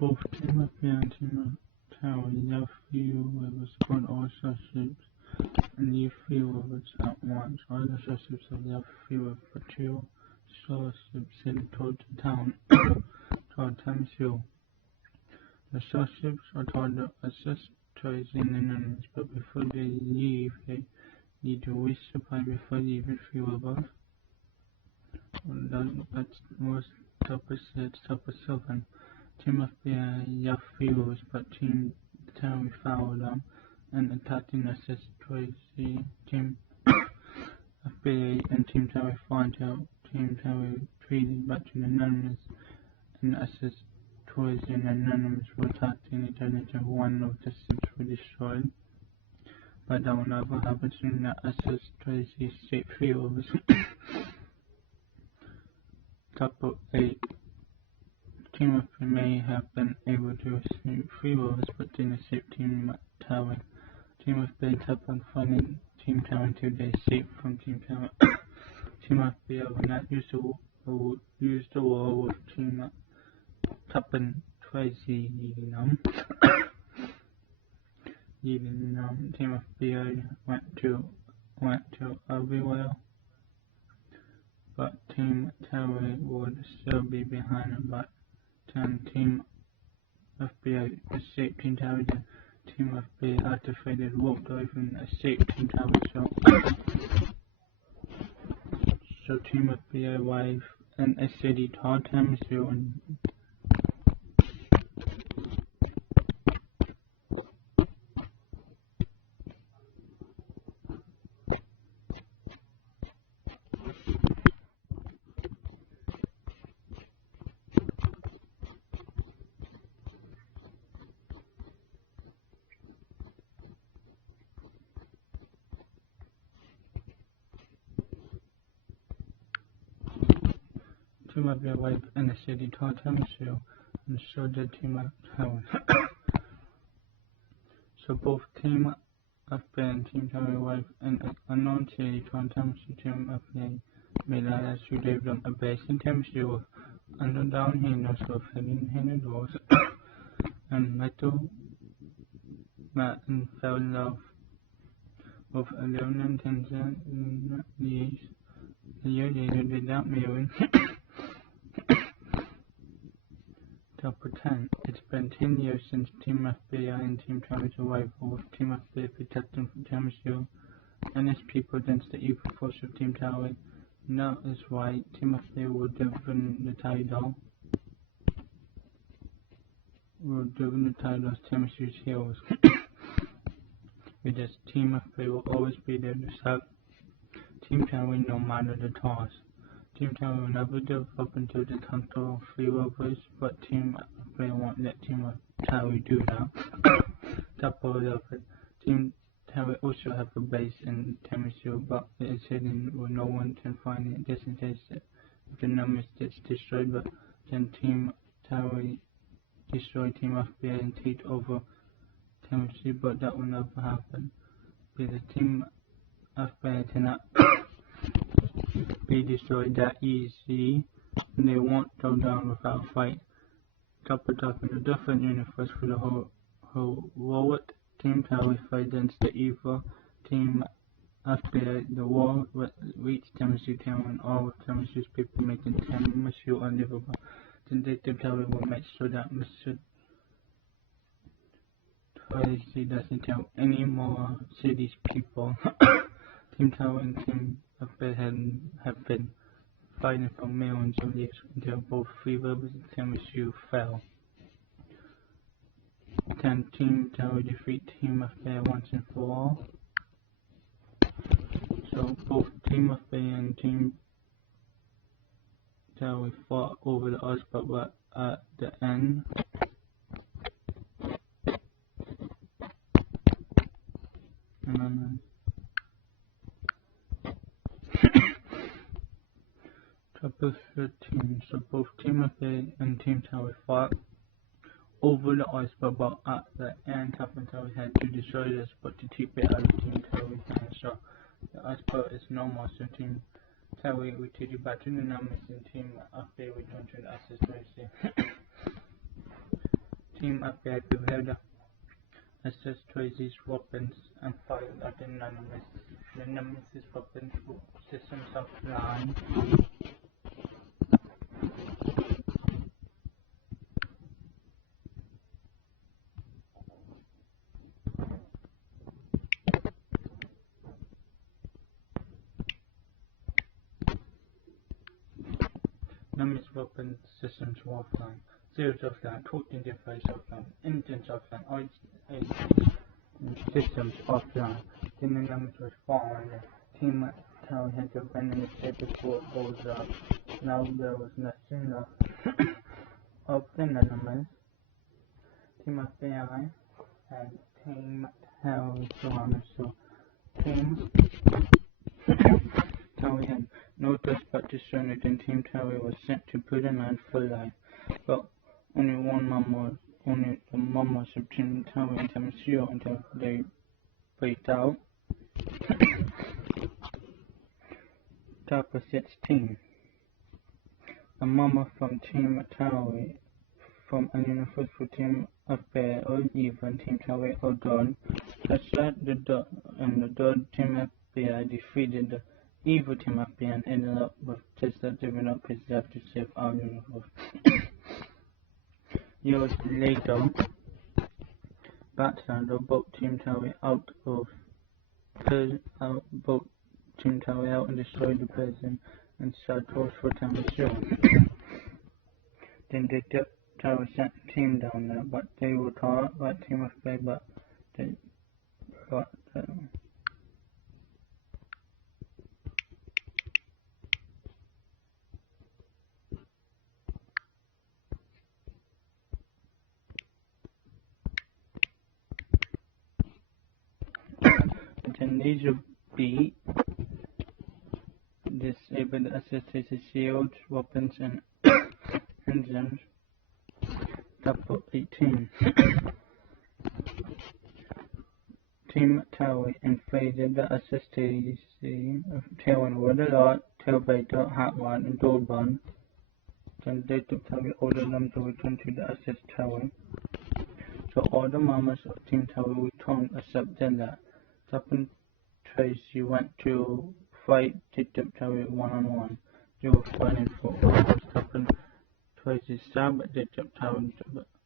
both Team FBI and Team Tower left few rivers upon all starships and leave few rivers at once. All the starships have left few but two starships headed towards the town, toward Thamesville. The starships are told to assist tracing enemies, but before they leave, they need to resupply before leaving few rivers. That's was Topper 6, Topper 7. Team FBI left fuels, but Team Tower followed them and attacked and assist Tracy. Team FBI and Team Tower fought out. Team Tower retreated back to the Anonymous and assist Tracy and Anonymous were attacked and it turned into one of the ships were destroyed. But that will never happen soon that assist Tracy escaped fuels. Couple 8. Team of may have been able to escape free rolls, but didn't escape Team Tower. Team of Bay kept on fighting Team Tower until they escaped from Team Tower. Team of Bay will not use the wall with Team Top and Tracy leading them. Team of Bay went to everywhere, but Team Tower would still be behind them. But Team FBI escaped Team Tower. The Team FBI activated walked away from escaped Team Tower. So Team FBI arrived in a city called Thamesville and Team FBI arrived in a city called Thamesville and so did Team Tower. So both Team FBI and Team Tower arrived in an unknown city called Thamesville. Team FBI made a to gave them a base in Thamesville under down handles with hidden handle doors and metal mat and fell in love with a little intention. A year later, without marrying. Chapter 10. It's been 10 years since Team FBI and Team Tower's arrival, with Team FBI protecting from Thamesville and its people against the evil force of Team Tower. Now is why Team FBI were given the title. As Thamesville's heroes. Because Team FBI will always be there to help Team Tower no matter the cost. Team Tower will never give up until they control free rovers, but Team FBI won't let Team Tower do that. Couple of it. Team Tower also have a base in Thamesville, but it is hidden where no one can find it, just in case the numbers gets destroyed. But then Team Tower destroy Team FBI and take over Thamesville, but that will never happen because Team FBI cannot be destroyed that easy, and they won't go down without a fight. Couple talking a different universe for the whole world. Team Tower fight against the evil Team FBI. The war reached Thamesville Town and all of Thamesville's people making Thamesville unlivable. Detective Tower will make sure that Mr. Tracy doesn't tell any more city's people. Team Tower and Team FBI have been fighting for millions of years until both Free Rebels and Thamesville fell. Can Team Tower defeat Team FBI once and for all? So both Team FBI and Team Tower fought over the odds, but were at the end. Chapter 13. So both Team FBI and Team Tower fought over the odds, but at the end, Team Tower had to destroy this, but to keep it out of Team Tower's hands. So the iceberg is no more, so Team Tower retreated back to the numbers and Team FBI returned to the access race. Team FBI prepared assess Tracy's weapons and fired at the Nemesis. The Nemesis weapons systems offline. Nemesis weapon systems were offline. Zeros offline, talk interface offline, engines offline, all systems offline. Then the Nemesis was falling. Team Tower had to abandon the state before it goes up. Now there was nothing left of the Nemesis. Team FBI and Team Tower surrounded, so Team Tower had no choice but to surrender, and Team Tower was sent to prison and for life. But only the members of Team Tower and Team Zero until they break out. Top 16. A member from Team Tower from a universal Team Affair or even Team Tower or Dawn has shot the Dawn, and the Dawn Team FBI defeated the evil Team FBI and ended up with Tesla giving up his life to save our universe. Years later, Batman boat Team Tower out Team Tower out and destroyed the prison and started tours for Team Zero. Then the Tower sent a team down there, but they were caught by Team FBI, but they got them. Then Laser B disabled assisted shields, weapons, and engines. Top 18. Team Tower invaded the assisted of Tailwind with a lot, Tailbaker, Hot Rod, and Gold Bun. Then they took Tower ordered them to return to the assist tower. So all the members of Team Tower returned except Della. Top and Tracy went to fight Detective Tower one-on-one. They were fighting for orders. Top and Tracy stabbed at Detective Tower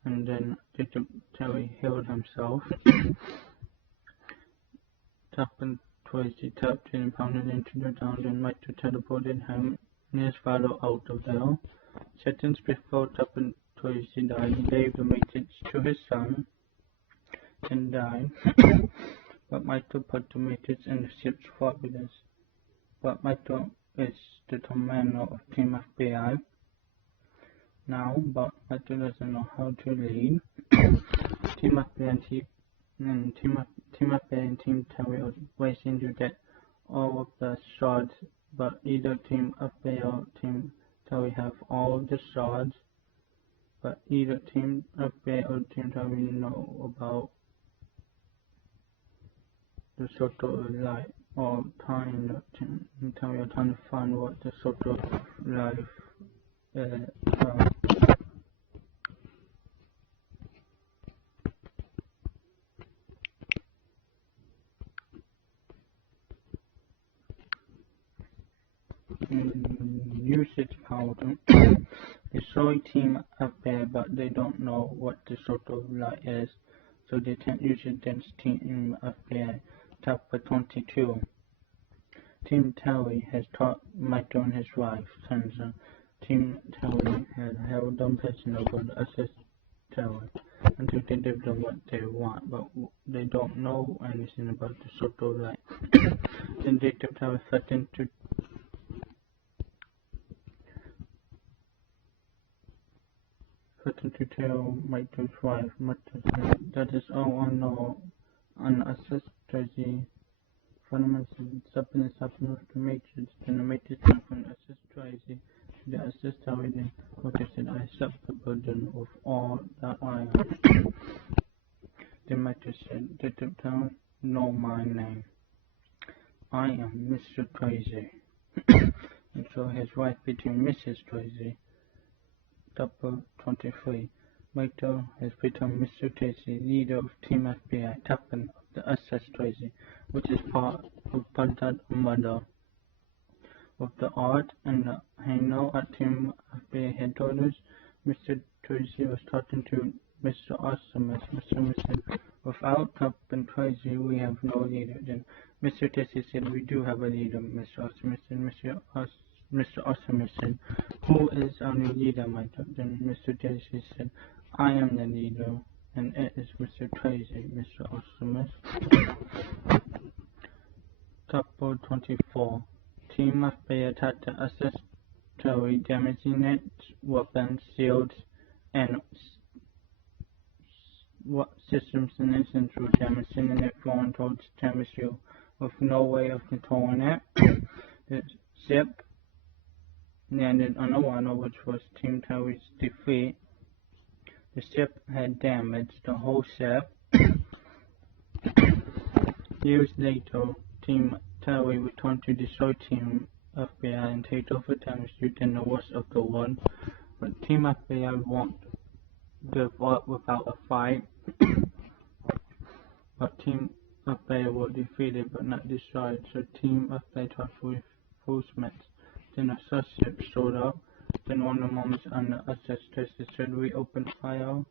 and then Detective Tower healed himself. Top and Tracy tapped him and pounded into the ground and Mike teleported him and his father out of there. Seconds before Top and Tracy died, he gave the message to his son and died. But Michael put the message in the ship's forwarders. But Michael is the commander of Team FBI now, but Michael doesn't know how to lead. Team FBI and Team Tower are racing to get all of the shards, but either Team FBI or Team Tower have all of the shards, but either Team FBI or Team Tower know about the sort of light or time tell me trying to find what the sort of life use its power to destroy Team FBI, but they don't know what the sort of light is, so they can't use it against Team FBI. Chapter 22. Team Tower has taught Michael and his wife, Sansa. Team Tower has held them prisoner over the assist tower until they give them what they want, but they don't know anything about the sort of light. Then Detective Tower threatened to tell Michael's wife, that is all I know. An assist strategy fundamentally something is happening with the matrix, then the matrix went from the assist strategy to the assist tower, then notice that I accept the burden of all that I am. The matrix said, Detective Tower, know my name. I am Mr. Crazy. And so his wife became Mrs. Crazy. Chapter 23. Michael has become Mr. Tracy, leader of Team FBI, captain of the SS Tracy, which is part of Baghdad Umada. Of the art and the hangout at Team FBI headquarters, Mr. Tracy was talking to Mr. Awesomeness. Mr. said, "Without Captain Tracy, we have no leader." Then Mr. Tracy said, "We do have a leader, Mr. Awesomeness." And Mr. Awesomeness said, "Who is our new leader, Michael?" Then Mr. Tracy said, "I am the leader, and it is Mr. Tracy, Mr. Awesomeness." Chapter 24. Team FBI attacked the SS Terry, damaging its weapons, shields, and systems and essential damage, sending it flying towards Tamashu with no way of controlling it. The ship landed on a water, which was Team Terry's defeat. The ship had damaged the whole ship. Years later, Team Terry returned to destroy Team FBI and take over Tamashu in the worst of the world. But Team FBI won't give up without a fight. But Team FBI were defeated but not destroyed, so Team FBI tried reinforcements. Then a ship showed up. Then one of the moments on the SS Tracy said, "We open fire?"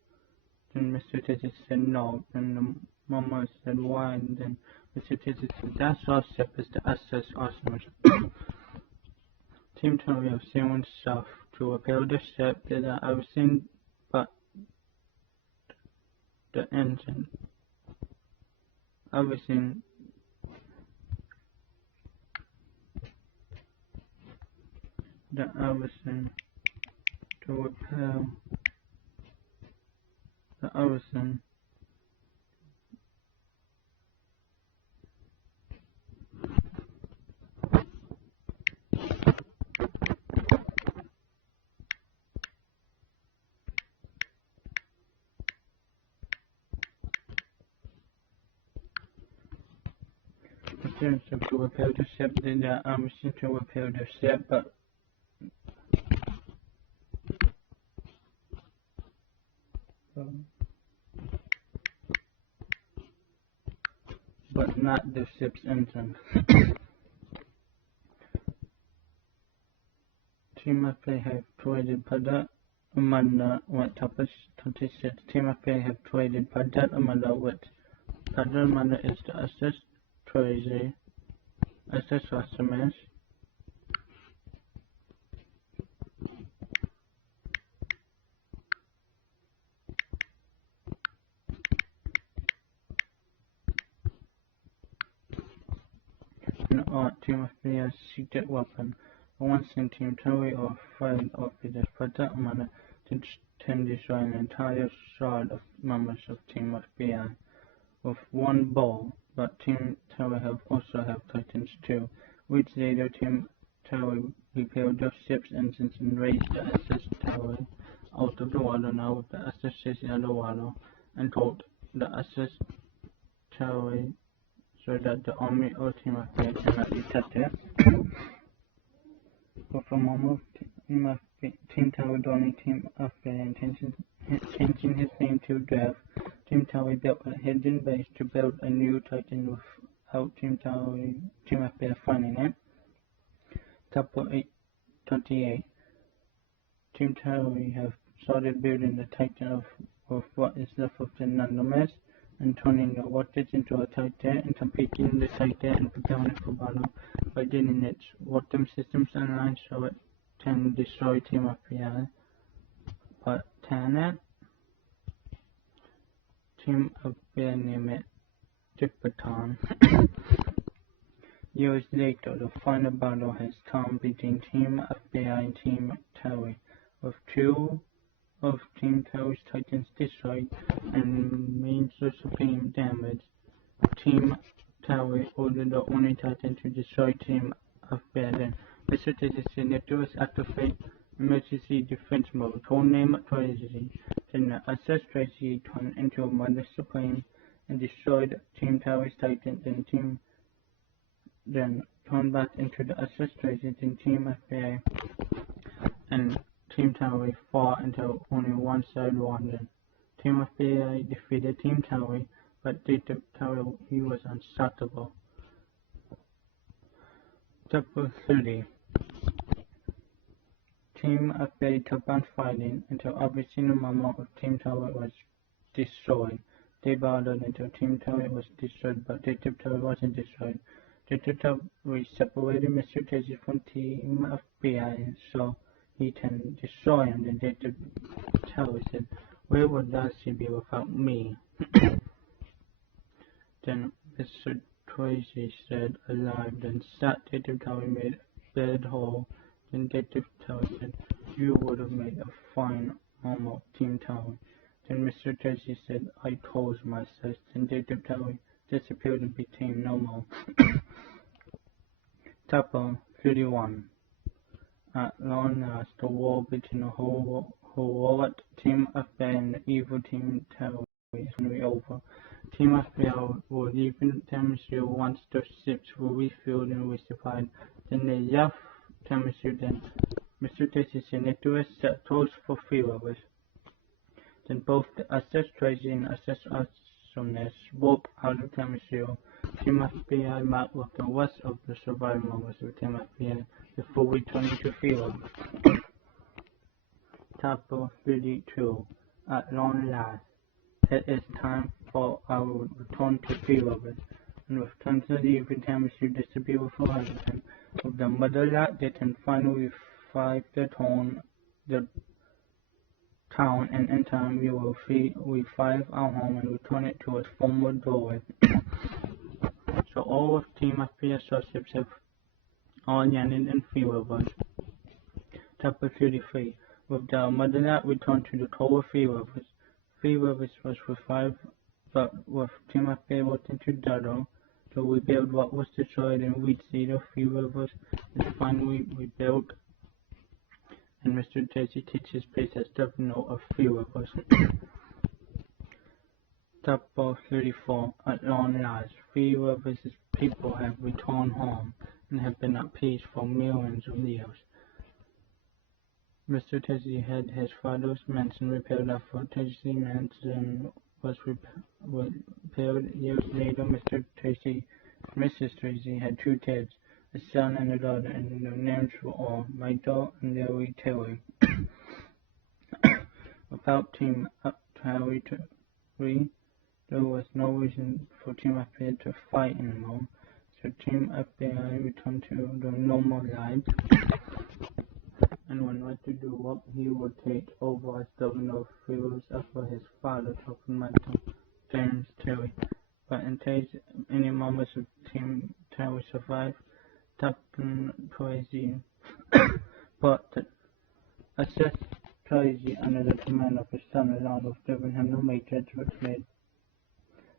Then Mr. Tracy said no. Then the mama said, "Why?" And then Mr. Tracy said, "That's our ship, is the SS Awesomeness." Team Terry have seen stuff to repair the ship, did everything but the engine. Everything to repair everything. To repair the ship, did everything to repair the ship, but not the ship's engine. Team FBI have traded Baghdad Umada with Tapas 26. Team FBI have traded Baghdad Umada with Baghdad Umada is the SS Tracy, SS Awesomeness, and art. Team FBI has secret weapon. Once in Team Terry are afraid of it as Baghdad Umada to destroy an entire squad of members of Team FBI with one ball. But Team Terry also have Titans too. Weeks later, Team Terry repaired the ship's engines and raised the SS Terry out of the water, now with the SS Tracy out of the water, and told the SS Terry so that the army or Team FBI cannot detect it. But for a moment, Team Terry joining Team FBI and changing his name to Death. Team Terry built a hidden base to build a new Titan without Team FBI finding it. Chapter 28. Team Terry have started building the Titan of what is left of the Nanomesh and turning the rockets into a Titan and competing the Titan and preparing it for battle by getting its weapon systems online so it can destroy Team FBI. But can it? Team FBI name it Jipaton. Years later, the final battle has come between Team FBI and Team Terry, with two of Team Terry's Titans destroyed and major supreme damage. Team Terry ordered the only Titan to destroy Team FBI. Then Mr. Tracy said, "Nectarus activate emergency defense mode, codename Tracy." Then the SS Tracy turned into a Mother Supreme and destroyed Team Terry's Titan, then turned back into the SS Tracy, then Team FBI and Team Towie fought until only one side won. Team FBI defeated Team Towie, but Detective Towie, he was unstoppable. Chapter 30. Team FBI kept on fighting until every single member of Team Towie was destroyed. They battled until Team Towie was destroyed, but Detective Towie wasn't destroyed. Detective Towie separated Mr. Tracy from Team FBI so he can destroy him. Then Detective Towie said, "Where would Darcy be without me?" Then Mr. Tracy said, "Alive." Then Detective Towie made a bed hole. Then Detective Towie said, "You would have made a fine arm of Team Towie." Then Mr. Tracy said, "I closed my sights." Then Detective Towie disappeared and became normal. Chapter 31. At long last, the war between the heroic Team FBI and the evil Team Towie is finally over. Team FBI will leave the atmosphere once the ships were refueled and resupplied. Then they left the atmosphere. Then Mr. Tracy said, "Let's do a set toast for 3 hours." Then both the SS Tracy and SS Awesomeness swooped out of the atmosphere. Team FBI met with the rest of the surviving members of Team FBI before returning to field. Chapter 32. At long last, it is time for our return to field, and with tons of the atmosphere disappear before everything. With the mother lot, they can finally revive the town, and in time we will revive our home and return it to its former glory. So all of Team FBI associates have all landed in Field. Chapter 33. With the motherland returned to the Tower Field. Field was revived, but with Team FBI working together to rebuild what was destroyed, and we see the Field is finally rebuilt. And Mr. Tracy takes his place as governor of Field. Chapter 34. At long last, Field people have returned home and have been at peace for millions of years. Mr. Tracy had his father's mansion repaired after Tracy Mansion was repaired years later. Mr. Tracy and Mrs. Tracy had 2 kids, a son and a daughter, and their names were all Michael and Larry Terry. Without Team Terry, there was no reason for Team FBI to fight anymore, so Team FBI returned to their normal lives. And when ready to do what, he would take over as governor of Fields after his father, Captain Michael James Terry. But in case any members of Team Terry survived, Captain Tracy but assessed Tracy under the command of his son-in-law, was giving him the matrix which made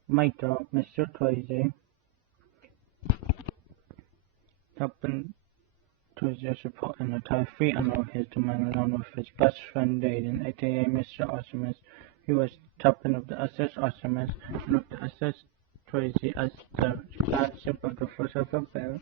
Michael Mr. Tracy. Captain Tracy support in the Tie 3 under his command, along with his best friend Dayton, aka Mr. Awesomeness. He was captain of the SS Awesomeness, and with the SS Tracy as the flagship of the First Alphabet.